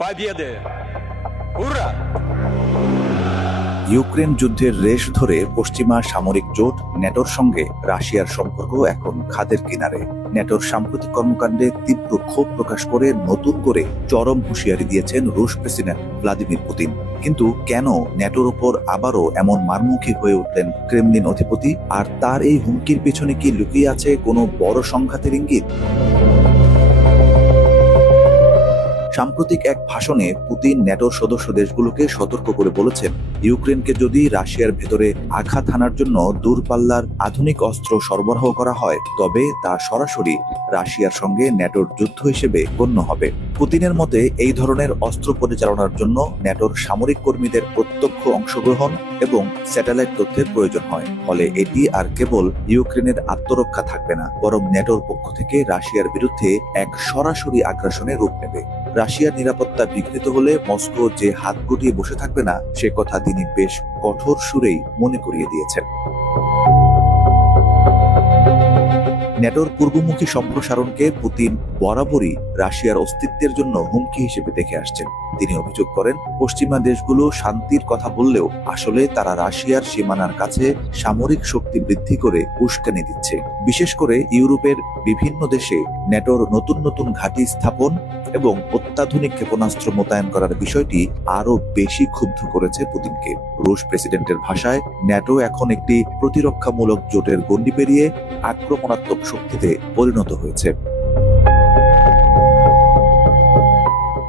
Победы! Ура! Ukraine যুদ্ধের রেশ ধরে পশ্চিমা সামরিক জোট ন্যাটোর সঙ্গে রাশিয়ার সম্পর্ক এখন খাদের কিনারে। ন্যাটোর সাম্প্রতিক কর্মকাণ্ডে তীব্র ক্ষোভ প্রকাশ করে নতুন করে চরম হুঁশিয়ারি দিয়েছেন রুশ প্রেসিডেন্ট ভ্লাদিমির পুতিন। কিন্তু কেন ন্যাটোর ওপর আবারও এমন মারমুখী হয়ে উঠলেন ক্রেমলিন অধিপতি? আর তার এই হুমকির পেছনে কি লুকিয়ে আছে কোনো বড় সংঘাতের ইঙ্গিত? সাম্প্রতিক এক ভাষণে পুতিন ন্যাটোর সদস্য দেশগুলোকে সতর্ক করে বলেছেন, ইউক্রেনকে যদি রাশিয়ার ভেতরে আঘাত হানার জন্য দূরপাল্লার আধুনিক অস্ত্র সরবরাহ করা হয় তবে তা সরাসরি রাশিয়ার সঙ্গে ন্যাটোর যুদ্ধ হিসেবে গণ্য হবে। পুতিনের মতে এই ধরনের অস্ত্র পরিচালনার জন্য ন্যাটোর সামরিক কর্মীদের প্রত্যক্ষ অংশগ্রহণ এবং স্যাটেলাইট তথ্যের প্রয়োজন হয়। ফলে এটি আর কেবল ইউক্রেনের আত্মরক্ষা থাকবে না, বরং ন্যাটোর পক্ষ থেকে রাশিয়ার বিরুদ্ধে এক সরাসরি আগ্রাসনের রূপ নেবে। রাশিয়ার নিরাপত্তা বিঘ্নিত হলে মস্কো যে হাত গুটিয়ে বসে থাকবে না, সে কথা তিনি বেশ কঠোর সুরেই মনে করিয়ে দিয়েছেন। ন্যাটোর পূর্বমুখী সম্প্রসারণকে পুতিন বরাবরই রাশিয়ার অস্তিত্বের জন্য হুমকি হিসেবে দেখে আসছেন। তিনি অভিযোগ করেন, পশ্চিমা দেশগুলো শান্তির কথা বললেও আসলে তারা রাশিয়ার সীমানার কাছে সামরিক শক্তি বৃদ্ধি করে উস্কানি দিচ্ছে। বিশেষ করে ইউরোপের বিভিন্ন দেশে ন্যাটোর নতুন নতুন ঘাঁটি স্থাপন এবং অত্যাধুনিক ক্ষেপণাস্ত্র মোতায়েন করার বিষয়টি আরো বেশি ক্ষুব্ধ করেছে পুতিনকে। রুশ প্রেসিডেন্টের ভাষায়, ন্যাটো এখন একটি প্রতিরক্ষামূলক জোটের গণ্ডি পেরিয়ে আক্রমণাত্মক শক্তিতে পরিণত হয়েছে।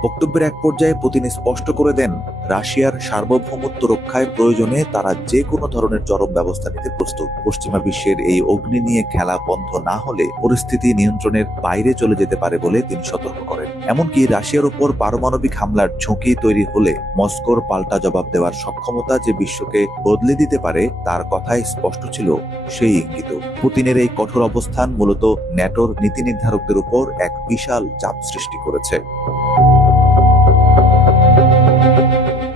বক্তব্যের এক পর্যায়ে পুতিন স্পষ্ট করে দেন, রাশিয়ার সার্বভৌমত্ব রক্ষায় প্রয়োজনে তারা যে কোনো ধরনের চরম ব্যবস্থা নিতে প্রস্তুত। পশ্চিমা বিশ্বের এই অগ্নি নিয়ে খেলা বন্ধ না হলে পরিস্থিতি নিয়ন্ত্রণের বাইরে চলে যেতে পারে বলে তিনি সতর্ক করেন। এমনকি রাশিয়ার উপর পারমাণবিক হামলার ঝুঁকি তৈরি হলে মস্কোর পাল্টা জবাব দেওয়ার সক্ষমতা যে বিশ্বকে বদলে দিতে পারে তার কথাই স্পষ্ট ছিল সেই ইঙ্গিত। পুতিনের এই কঠোর অবস্থান মূলত ন্যাটোর নীতি নির্ধারকদের উপর এক বিশাল চাপ সৃষ্টি করেছে।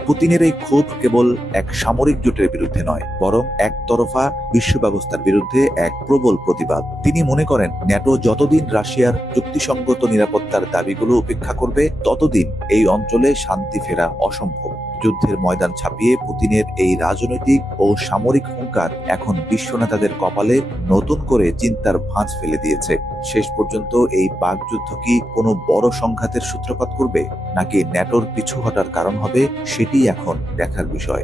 পুতিনের এই ক্ষোভ কেবল এক সামরিক জোটের বিরুদ্ধে নয়, বরং একতরফা বিশ্ব ব্যবস্থার বিরুদ্ধে এক প্রবল প্রতিবাদ। তিনি মনে করেন, ন্যাটো যতদিন রাশিয়ার যুক্তিসঙ্গত নিরাপত্তার দাবিগুলো উপেক্ষা করবে ততদিন এই অঞ্চলে শান্তি ফেরা অসম্ভব। যুদ্ধের ময়দান ছাপিয়ে পুতিনের এই রাজনৈতিক ও সামরিক হুঙ্কার এখন বিশ্ব নেতাদের কপালে নতুন করে চিন্তার ভাঁজ ফেলে দিয়েছে। শেষ পর্যন্ত এই বাকযুদ্ধ কি কোনো বড় সংঘাতের সূত্রপাত করবে, নাকি ন্যাটোর পিছু হটার কারণ হবে, সেটি এখন দেখার বিষয়।